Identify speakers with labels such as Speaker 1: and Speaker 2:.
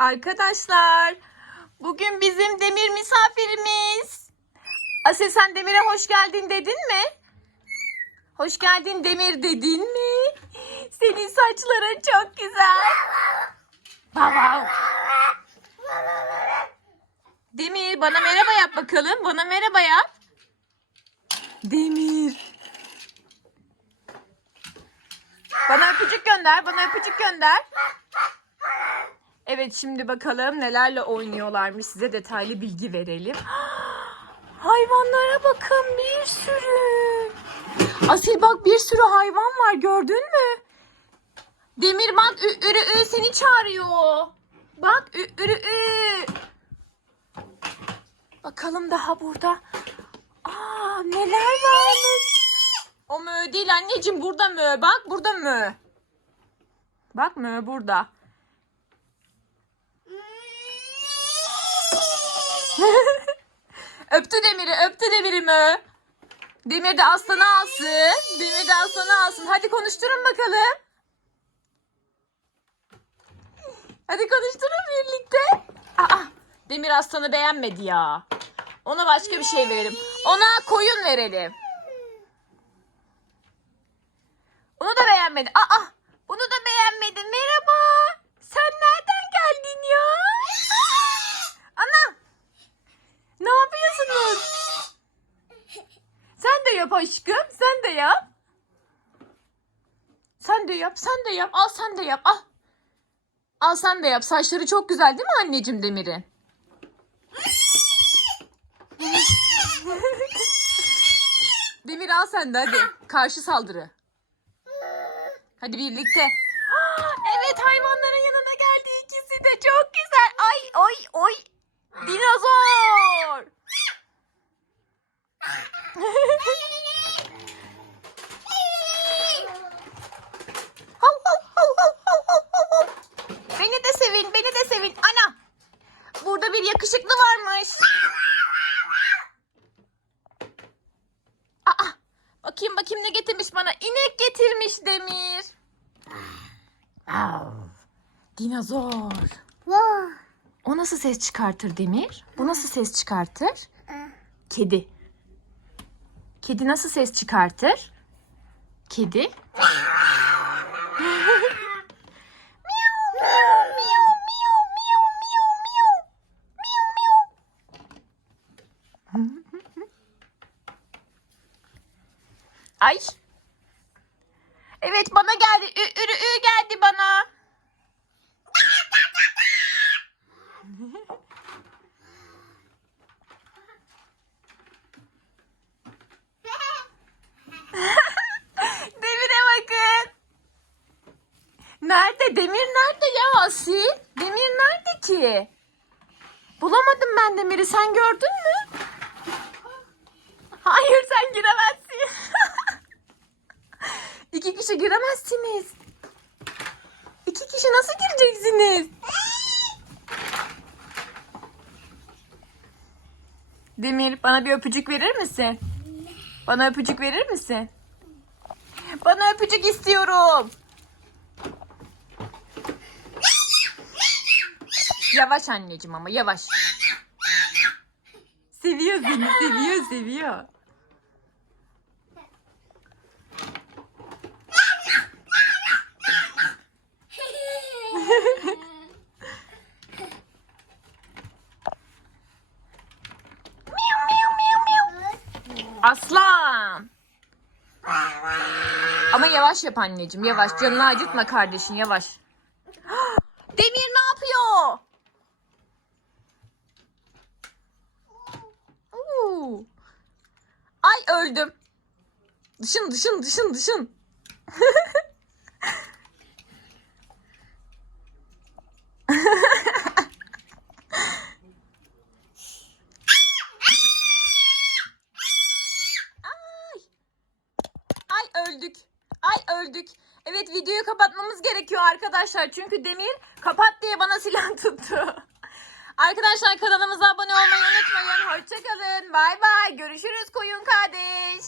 Speaker 1: Arkadaşlar, bugün bizim Demir misafirimiz. Asel sen Demir'e hoş geldin dedin mi? Hoş geldin Demir dedin mi? Senin saçların çok güzel. Baba. Demir bana merhaba yap bakalım. Bana merhaba yap. Demir. Bana öpücük gönder. Bana öpücük gönder. Evet şimdi bakalım nelerle oynuyorlarmış. Size detaylı bilgi verelim. Hayvanlara bakın bir sürü. Asil bak bir sürü hayvan var gördün mü? Demir bak ü ürü ü seni çağırıyor. Bak ü ürü ü. Bakalım daha burada. Aa neler varmış. O mö değil anneciğim burada mö. Bak burada mö. Bak mö burada. öptü Demir'i öptü Demir'i mö. Demir de aslanı alsın. Demir de aslanı alsın. Hadi konuşturun bakalım. Hadi konuşturun birlikte. Aa, Demir aslanı beğenmedi ya. Ona başka bir şey verelim. Ona koyun verelim. Onu da beğenmedi. Aa, bunu da beğenmedi. Merhaba. Sen nereden geldin ya? Ana. Ne yapıyorsunuz? Sen de yap aşkım. Sen de yap. Sen de yap. Sen de yap. Al sen de yap. Al. Al sen de yap. Saçları çok güzel değil mi anneciğim Demir'in? Demir al sen de hadi. Karşı saldırı. Hadi birlikte. Burada bir yakışıklı varmış. Aa, bakayım bakayım ne getirmiş bana. İnek getirmiş Demir. Dinozor. O nasıl ses çıkartır Demir? Bu nasıl ses çıkartır? Kedi. Kedi nasıl ses çıkartır? Kedi. Ay. Evet bana geldi. Ü, ürü, ü geldi bana. Demir'e bakın. Nerede? Demir nerede ya Asil? Demir nerede ki? Bulamadım ben Demir'i. Sen gördün mü? Hayır sen giremezsin. İki kişi giremezsiniz. İki kişi nasıl gireceksiniz? Demir bana bir öpücük verir misin? Bana öpücük verir misin? Bana öpücük istiyorum. Yavaş anneciğim ama yavaş. Seviyor seni, seviyor, seviyor. Aslan. Ama yavaş yap anneciğim, yavaş. Canını acıtma kardeşin, yavaş. Demir ne yapıyor? Ay öldüm. Dışın dışın dışın dışın. Ay. Ay öldük. Ay öldük. Evet videoyu kapatmamız gerekiyor arkadaşlar. Çünkü Demir kapat diye bana silah tuttu. Arkadaşlar kanalımıza abone olmayı unutmayın. Hoşçakalın. Bay bay. Görüşürüz koyun kardeş.